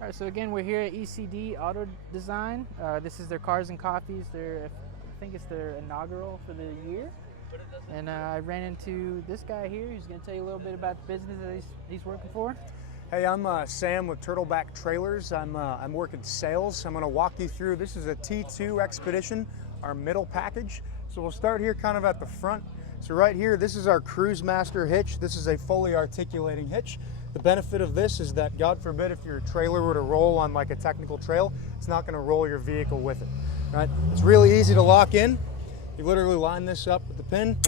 All right, so again, we're here at ECD Auto Design. This is their Cars and Coffees. I think it's their inaugural for the year. And I ran into this guy here. He's going to tell you a little bit about the business that he's working for. Hey, I'm Sam with Turtleback Trailers. I'm working sales. I'm going to walk you through. This is a T2 Expedition, our middle package. So we'll start here kind of at the front. So right here, this is our Cruise Master hitch. This is a fully articulating hitch. The benefit of this is that, God forbid, if your trailer were to roll on like a technical trail, it's not going to roll your vehicle with it. Right? It's really easy to lock in. You literally line this up with the pin,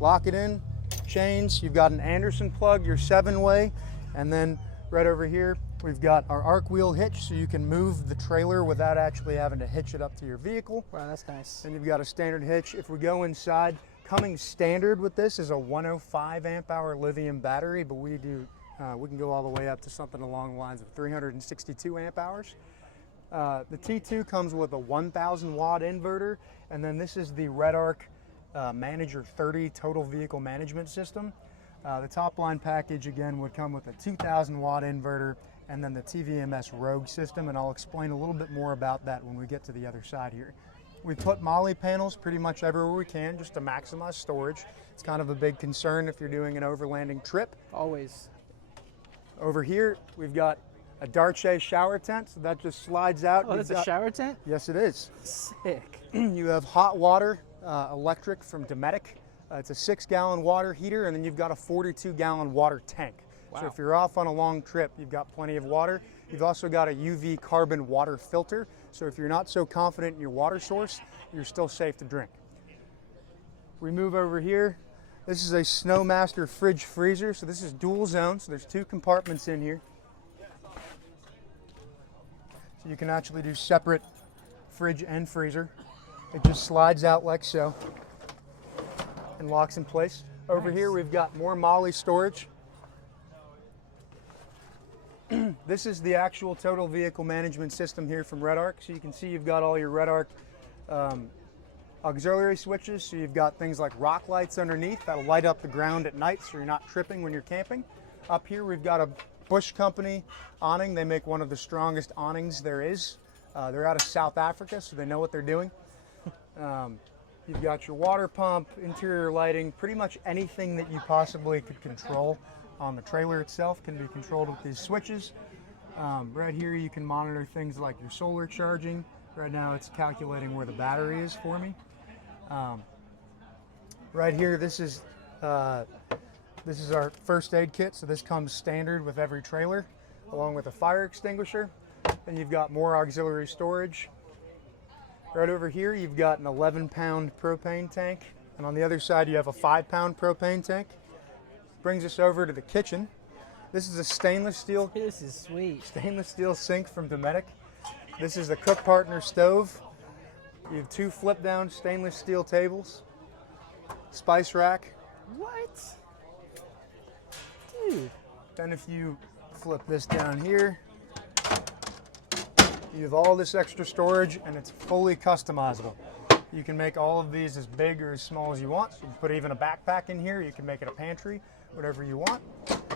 lock it in, chains. You've got an Anderson plug, your 7-way, and then right over here, we've got our arc wheel hitch, so you can move the trailer without actually having to hitch it up to your vehicle. Wow, that's nice. And you've got a standard hitch. If we go inside, coming standard with this is a 105 amp hour lithium battery, but we can go all the way up to something along the lines of 362 amp hours. The T2 comes with a 1000 watt inverter, and then this is the RedArc Manager 30 total vehicle management system. The top line package again would come with a 2000 watt inverter and then the TVMS Rogue system, and I'll explain a little bit more about that when we get to the other side here. We put Molly panels pretty much everywhere we can just to maximize storage. It's kind of a big concern if you're doing an overlanding trip. Always. Over here, we've got a Darche shower tent, so that just slides out. Oh, that's a shower tent? Yes, it is. Sick. You have hot water, electric from Dometic. It's a 6-gallon water heater, and then you've got a 42-gallon water tank. Wow. So if you're off on a long trip, you've got plenty of water. You've also got a UV carbon water filter, so if you're not so confident in your water source, you're still safe to drink. We move over here. This is a Snowmaster fridge freezer, so this is dual zone, so there's 2 compartments in here. So you can actually do separate fridge and freezer. It just slides out like so and locks in place. Over Nice. here we've got more Molly storage. This is the actual total vehicle management system here from RedArc. So you can see you've got all your RedArc auxiliary switches. So you've got things like rock lights underneath that'll light up the ground at night so you're not tripping when you're camping. Up here we've got a Bush Company awning. They make one of the strongest awnings there is. They're out of South Africa, so they know what they're doing. You've got your water pump, interior lighting, pretty much anything that you possibly could control on the trailer itself can be controlled with these switches. Right here you can monitor things like your solar charging. Right now it's calculating where the battery is for me. Right here, this is our first aid kit, so this comes standard with every trailer, along with a fire extinguisher. Then you've got more auxiliary storage. Right over here, you've got an 11-pound propane tank, and on the other side, you have a 5-pound propane tank. Brings us over to the kitchen. This is a stainless steel. This is sweet. Stainless steel sink from Dometic. This is the Cook Partner stove. You have 2 flip-down stainless steel tables, spice rack. What? Dude. Then if you flip this down here, you have all this extra storage, and it's fully customizable. You can make all of these as big or as small as you want. So you can put even a backpack in here. You can make it a pantry, whatever you want.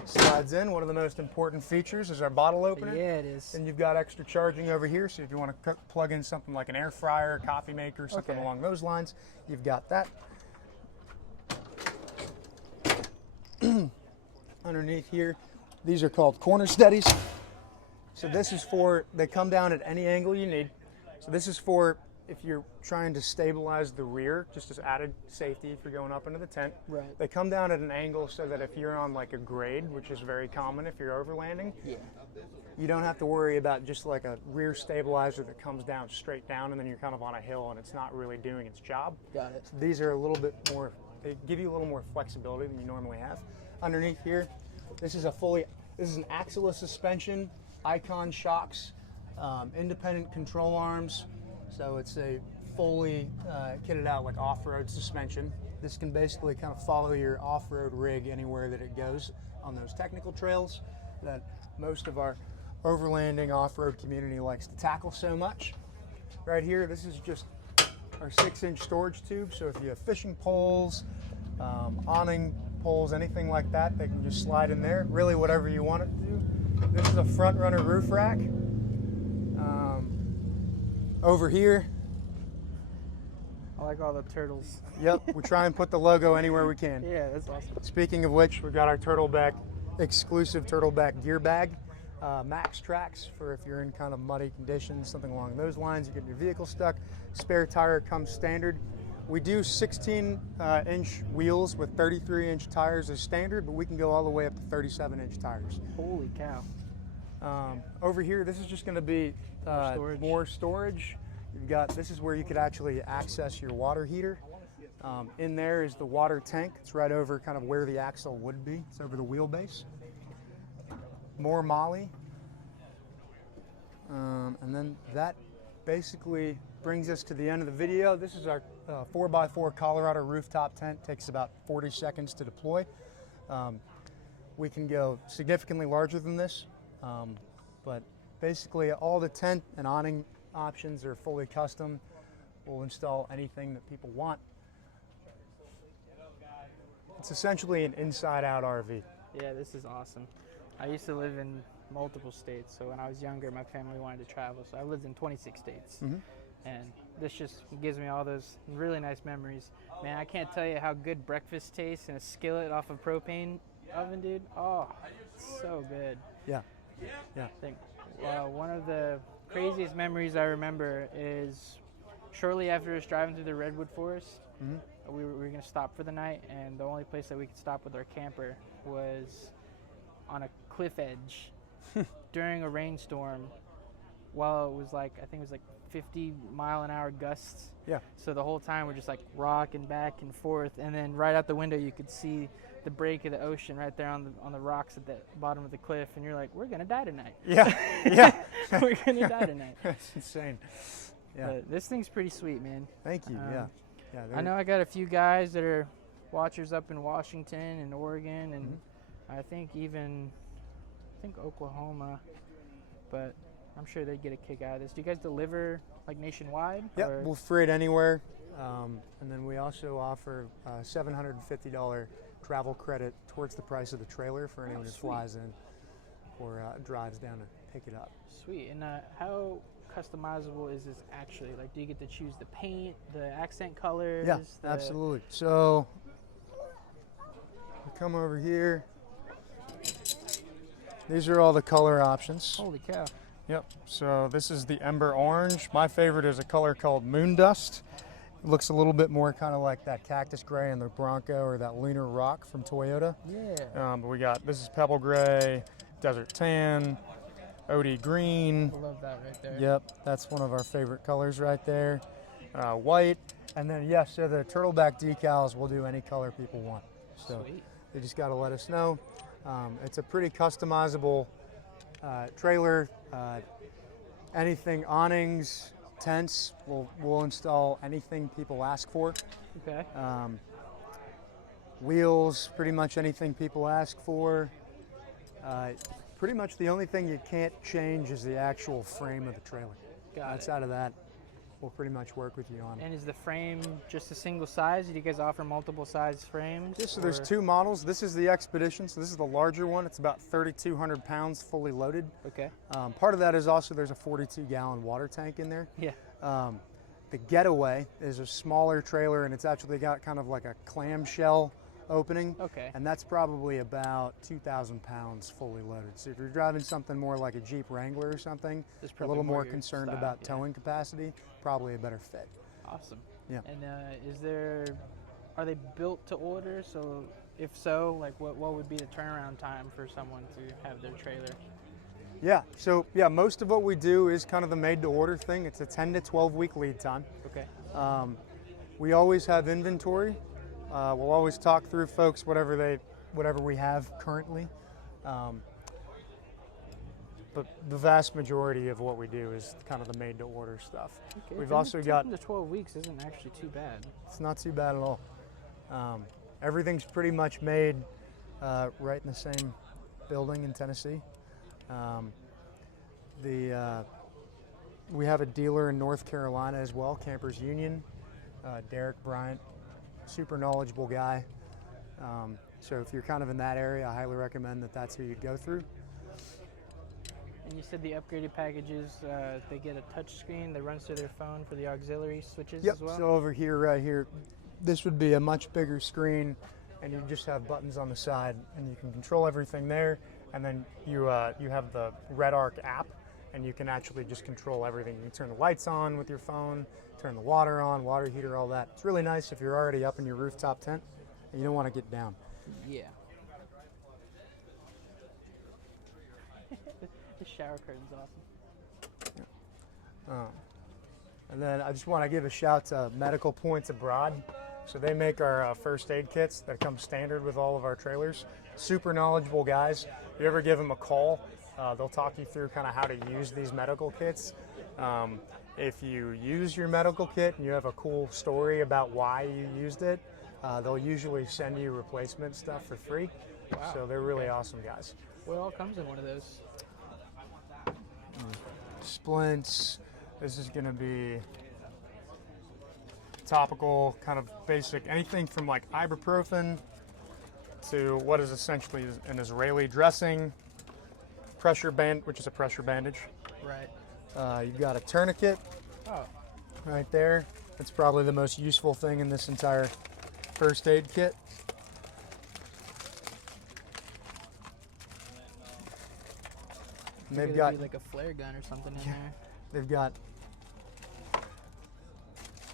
Slides in. One of the most important features is our bottle opener. Yeah, it is. And you've got extra charging over here, so if you want to plug in something like an air fryer, coffee maker, something along those lines, you've got that. Underneath here, these are called corner steadies. So this is for, they come down at any angle you need. So this is for if you're trying to stabilize the rear, just as added safety if you're going up into the tent. Right. They come down at an angle so that if you're on like a grade, which is very common if you're overlanding, you don't have to worry about just like a rear stabilizer that comes down straight down and then you're kind of on a hill and it's not really doing its job. Got it. So these are a little bit more, they give you a little more flexibility than you normally have. Underneath here, this is an axle-less suspension, Icon shocks, independent control arms. So it's a fully kitted out like off-road suspension. This can basically kind of follow your off-road rig anywhere that it goes on those technical trails that most of our overlanding off-road community likes to tackle so much. Right here, this is just our 6-inch storage tube. So if you have fishing poles, awning poles, anything like that, they can just slide in there. Really whatever you want it to do. This is a front runner roof rack. Over here, I like all the turtles. yep, we try and put the logo anywhere we can. Yeah, that's awesome. Speaking of which, we've got our Turtleback exclusive Turtleback gear bag. Max tracks for if you're in kind of muddy conditions, something along those lines. You get your vehicle stuck. Spare tire comes standard. We do 16-inch wheels with 33-inch tires as standard, but we can go all the way up to 37-inch tires. Holy cow. Over here, this is just going to be more storage. You've got, this is where you could actually access your water heater. In there is the water tank. It's right over kind of where the axle would be. It's over the wheelbase. More molly. And then that basically brings us to the end of the video. This is our 4x4 Colorado rooftop tent. Takes about 40 seconds to deploy. We can go significantly larger than this, but basically all the tent and awning options are fully custom. We'll install anything that people want. It's essentially an inside-out RV. Yeah, this is awesome. I used to live in multiple states, so when I was younger, my family wanted to travel, so I lived in 26 states. And this just gives me all those really nice memories. Man, I can't tell you how good breakfast tastes in a skillet off a propane oven, dude. Oh, it's so good. Yeah, yeah. I think one of the craziest memories I remember is shortly after us driving through the redwood forest, we were going to stop for the night, and the only place that we could stop with our camper was on a cliff edge during a rainstorm while it was like, I think it was like 50-mile-an-hour gusts. Yeah. So the whole time we're just like rocking back and forth, and then right out the window you could see the break of the ocean right there on the rocks at the bottom of the cliff, and you're like, we're gonna die tonight. Yeah, yeah. We're gonna die tonight. That's insane. Yeah. But this thing's pretty sweet, man. Thank you. Yeah. I know I got a few guys that are watchers up in Washington and Oregon, and I think Oklahoma, but I'm sure they'd get a kick out of this. Do you guys deliver like nationwide? Yep, we'll freight anywhere. And then we also offer $750 travel credit towards the price of the trailer for anyone who flies in or drives down to pick it up. Sweet. And how customizable is this actually? Like, do you get to choose the paint, the accent colors? Yeah, absolutely. So we come over here. These are all the color options. Holy cow. Yep, so this is the Ember Orange. My favorite is a color called Moon Dust. It looks a little bit more kind of like that cactus gray in the Bronco or that Lunar Rock from Toyota. Yeah. But we got, this is Pebble Gray, Desert Tan, OD Green. I love that right there. Yep, that's one of our favorite colors right there. White, and then yes, so the Turtleback decals will do any color people want. So Sweet. they just got to let us know. It's a pretty customizable trailer. Anything, awnings, tents, we'll install anything people ask for. Okay. Wheels, pretty much anything people ask for. Pretty much the only thing you can't change is the actual frame of the trailer. Outside of that, we'll pretty much work with you on it. And is the frame just a single size? Do you guys offer multiple size frames? Yeah, so there's two models. This is the Expedition, so this is the larger one. It's about 3,200 pounds fully loaded. Okay. Part of that is also there's a 42-gallon water tank in there. Yeah. The Getaway is a smaller trailer, and it's actually got kind of like a clamshell opening. Okay. And that's probably about 2,000 pounds fully loaded. So if you're driving something more like a Jeep Wrangler or something, a little more concerned about towing capacity, probably a better fit. Awesome. Yeah. And are they built to order? So if so, like what would be the turnaround time for someone to have their trailer? Yeah, so yeah, most of what we do is kind of the made to order thing. It's a 10 to 12 week lead time. Okay. We always have inventory. We'll always talk through folks whatever we have currently. But the vast majority of what we do is kind of the made to order stuff. Okay. We've also got 10 to 12 weeks isn't actually too bad. It's not too bad at all. Everything's pretty much made right in the same building in Tennessee. We have a dealer in North Carolina as well, Campers Union. Derek Bryant, super knowledgeable guy. So if you're kind of in that area, I highly recommend that's who you'd go through. you said the upgraded packages, they get a touch screen that runs through their phone for the auxiliary switches Yep. as well? So over here, right here, this would be a much bigger screen, and you just have buttons on the side, and you can control everything there. And then you have the Red Arc app, and you can actually just control everything. You can turn the lights on with your phone, turn the water on, water heater, all that. It's really nice if you're already up in your rooftop tent and you don't want to get down. Yeah. The shower curtain's awesome. And then I just want to give a shout to Medical Points Abroad. So they make our first aid kits that come standard with all of our trailers. Super knowledgeable guys. If you ever give them a call, they'll talk you through kind of how to use these medical kits. If you use your medical kit and you have a cool story about why you used it, they'll usually send you replacement stuff for free. Wow. So they're really awesome guys. What all comes in one of those? Splints. This is going to be topical, kind of basic, anything from like ibuprofen to what is essentially an Israeli dressing, pressure band, which is a pressure bandage. Right. You've got a tourniquet Oh, right there. That's probably the most useful thing in this entire first aid kit. And they've figured got it'd be like a flare gun or something in there. they've got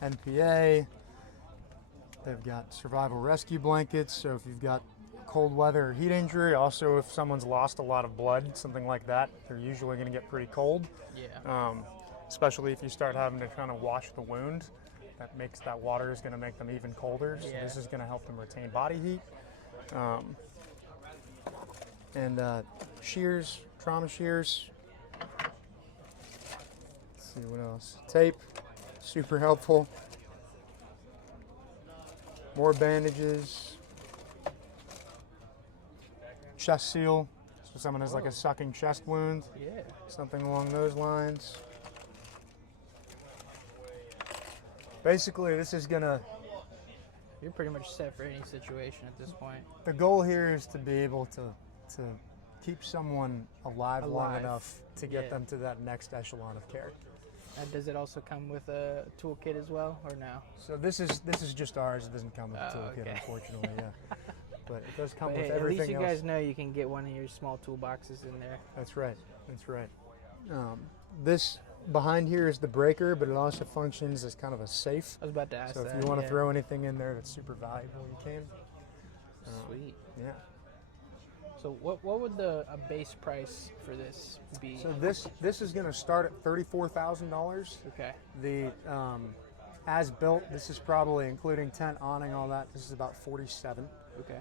NPA. They've got survival rescue blankets. So if you've got cold weather or heat injury, also if someone's lost a lot of blood, something like that, they're usually going to get pretty cold. Yeah. Especially if you start having to kind of wash the wound, that water is going to make them even colder. So Yeah. this is going to help them retain body heat. And shears, trauma shears. Let's see what else. Tape, super helpful. More bandages. Chest seal, so someone has like a sucking chest wound, Yeah. something along those lines. Basically, this is gonna, You're pretty much set for any situation at this point. the goal here is to be able to keep someone alive long Alive. enough to get Yeah. them to that next echelon of care. Does it also come with a toolkit as well, or no? So this is just ours. It doesn't come with a Oh, toolkit, okay. unfortunately. Yeah, but it does come But with hey, at everything least you else. guys know you can get one of your small toolboxes in there. That's right. That's right. This behind here is the breaker, but it also functions as kind of a safe. I was about to ask So that. if you want to yeah. throw anything in there that's super valuable, you can. Sweet. Yeah. So what would a base price for this be? So this is going to start at $34,000. Okay. The as built, this is probably including tent, awning, all that. This is about 47. Okay.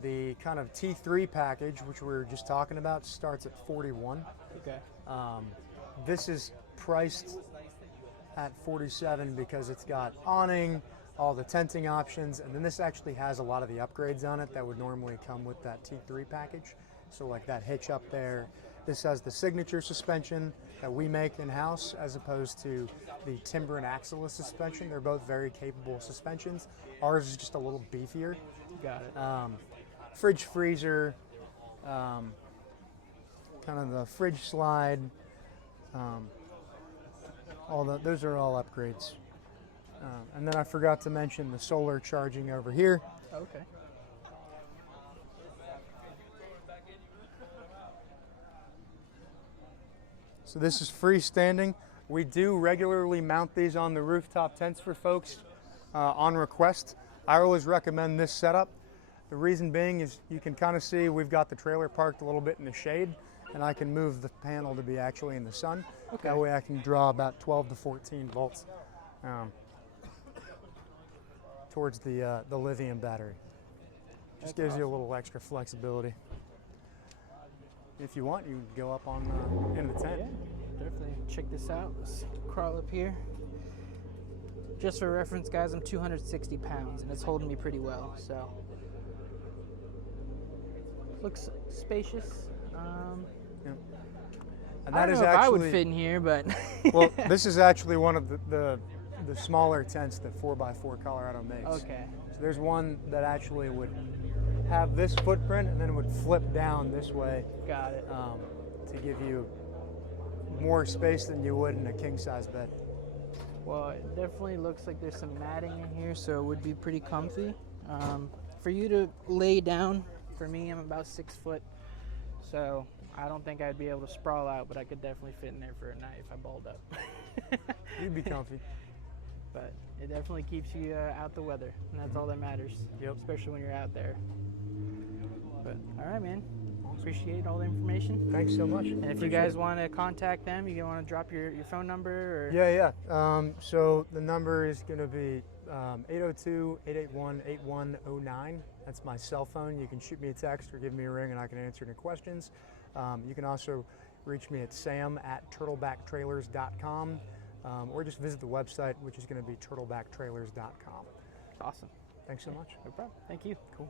The kind of T3 package, which we were just talking about, starts at 41. Okay. This is priced at 47 because it's got awning, all the tenting options, and then this actually has a lot of the upgrades on it that would normally come with that T3 package. So like that hitch up there. This has the signature suspension that we make in-house as opposed to the timber and axle suspension. They're both very capable suspensions. Ours is just a little beefier. Got it. Fridge freezer, kind of the fridge slide, those are all upgrades. And then I forgot to mention the solar charging over here. Okay. So this is freestanding. We do regularly mount these on the rooftop tents for folks on request. I always recommend this setup. The reason being is you can kind of see we've got the trailer parked a little bit in the shade, and I can move the panel to be actually in the sun. Okay. That way I can draw about 12 to 14 volts towards the lithium battery. Just gives you a little extra flexibility. If you want, you can go up on into the tent. Yeah, definitely check this out. Let's crawl up here. Just for reference, guys, I'm 260 pounds, and it's holding me pretty well. So looks spacious. Yeah. And I that don't is know if actually I would fit in here, but well, this is actually one of the smaller tents that 4x4 Colorado makes. okay. So there's one that actually would have this footprint and then it would flip down this way Got it. to give you more space than you would in a king-size bed. Well, it definitely looks like there's some matting in here, so it would be pretty comfy. For you to lay down, for me, I'm about 6 foot, so I don't think I'd be able to sprawl out, but I could definitely fit in there for a night if I balled up. You'd be comfy. But it definitely keeps you out the weather, and that's all that matters. Yep. Especially when you're out there. But all right, man. Appreciate all the information. Thanks so much. And if you guys want to contact them, you want to drop your phone number or? Yeah. So the number is going to be 802-881-8109. That's my cell phone. You can shoot me a text or give me a ring, and I can answer any questions. You can also reach me at sam@turtlebacktrailers.com, or just visit the website, which is going to be turtlebacktrailers.com. Awesome. Thanks so much. No problem. Thank you. Cool.